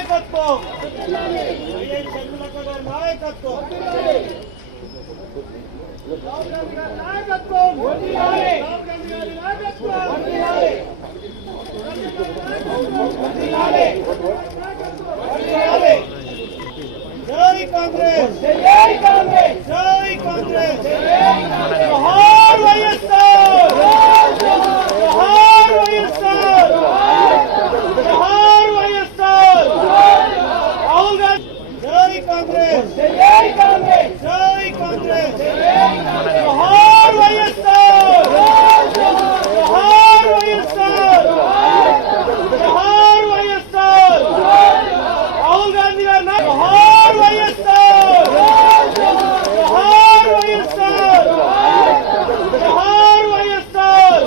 నాయకత్వం నాయకత్వం जय कांग्रेस जय कांग्रेस जय कांग्रेस जोहार వైఎస్ఆర్ जोहार వైఎస్ఆర్ जोहार వైఎస్ఆర్ राहुल गांधी जय कांग्रेस जय कांग्रेस जय कांग्रेस जोहार వైఎస్ఆర్ जोहार వైఎస్ఆర్ जोहार వైఎస్ఆర్ राहुल गांधी గారు जोहार వైఎస్ఆర్ जोहार వైఎస్ఆర్ जोहार వైఎస్ఆర్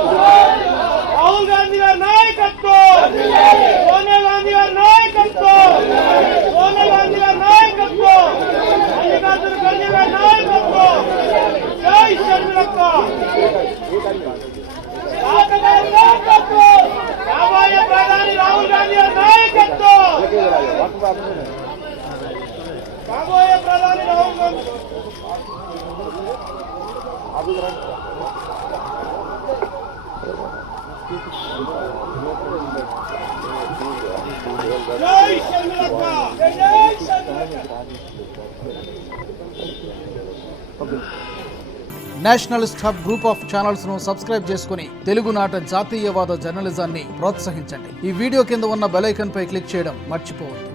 राहुल गांधी గారి నాయకత్వం సోనియా గాంధీ గారి నాయకత్వం సోనియా గాంధీ గారి నాయకత్వం మల్లికార్జున ఖర్గే గారి నాయకత్వం జై షర్మిలక్క రాబోయే ప్రధాని రాహుల్ గాంధీ గారి నాయకత్వం రాబోయే ప్రధాని రాహుల్ గాంధీ జై షర్మిలక్క జై షర్మిలక్క nationalist hub group of channels ను సబ్స్క్రైబ్ చేసుకుని తెలుగునాట జాతీయవాద జర్నలిజాన్ని ప్రోత్సహించండి. ఈ వీడియో కింద ఉన్న బెల్ ఐకాన్ పై క్లిక్ చేయడం మర్చిపోవద్దు.